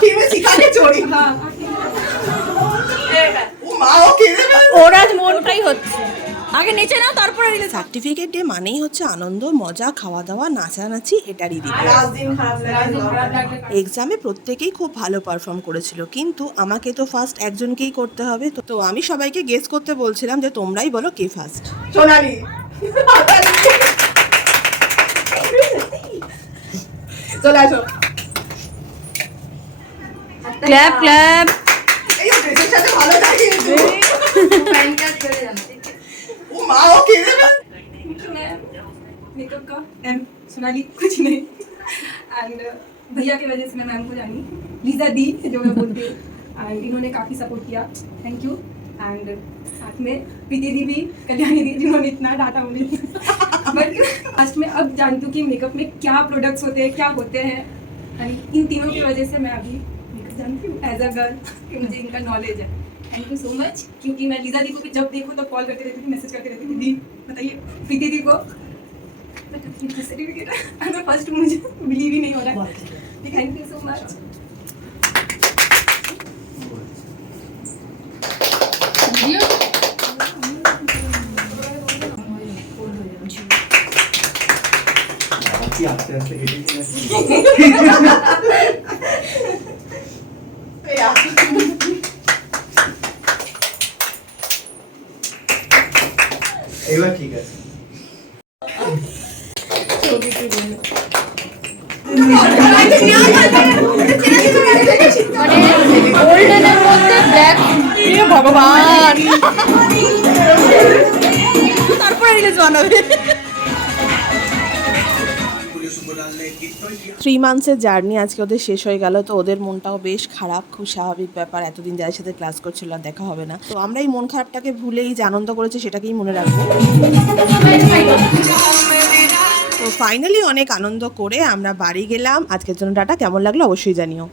आखिर में सिखा के छोड़ी। हाँ ওর আজ মনটাই হচ্ছে আগে নিচে নাও তারপরে রিলিজ। সার্টিফিকেট ডে মানেই হচ্ছে আনন্দ, মজা, খাওয়া দাওয়া, নাচানাচি, এটারই দিন। लास्ट दिन खराब लगा। এক্সামে প্রত্যেকেই খুব ভালো পারফর্ম করেছিল, কিন্তু আমাকে তো ফার্স্ট একজনকেই করতে হবে। তো আমি সবাইকে গেস করতে বলছিলাম যে তোমরাই বলো কে ফার্স্ট। सोनाली। चलो आ जाओ। Clap clap. এই ড্রেসের সাথে ভালো লাগে। पैंट का चले जाना। ও মা ও কেঁদে ফেল। मेकअप का एम सोनाली कुछ नहीं एंड भैया की वजह से मैं मैम को जानी लीजा दी जो मैं बोलती हूँ एंड इन्होंने काफ़ी सपोर्ट किया, थैंक यू। एंड साथ में प्रीति दी भी, कल्याणी दी जिन्होंने इतना डांटा मुझे बट लास्ट में अब जानती हूँ कि मेकअप में क्या प्रोडक्ट्स होते हैं, क्या होते हैं। एंड इन तीनों की वजह से मैं अभी मेकअप जानती हूँ एज अ गर्ल कि मुझे इनका नॉलेज है। थैंक यू सो मच, क्योंकि मैं लीजा दी को भी जब देखूँ तो कॉल करती रहती थी, मैसेज करती रहती थी, दी बताइए। प्रीति दी को सर्टिफिकेट मैं फर्स्ट मुझे बिलीव ही नहीं हो रहा है। Thank you so much. आस्ते आस्ते এবার ঠিক আছে। গোল্ডেনের মধ্যে ব্ল্যাক, ভগবান। তারপরে রিলিজ বানাবে। 3 মান্থসের জার্নি আজকে ওদের শেষ হয়ে গেল, তো ওদের মনটাও বেশ খারাপ। খুব স্বাভাবিক ব্যাপার, এতদিন যাদের সাথে ক্লাস করছিল আর দেখা হবে না। তো আমরা এই মন খারাপটাকে ভুলেই যে আনন্দ করেছি সেটাকেই মনে রাখবো। তো ফাইনালি অনেক আনন্দ করে আমরা বাড়ি গেলাম। আজকের জন্য টাটা। কেমন লাগলো অবশ্যই জানিও।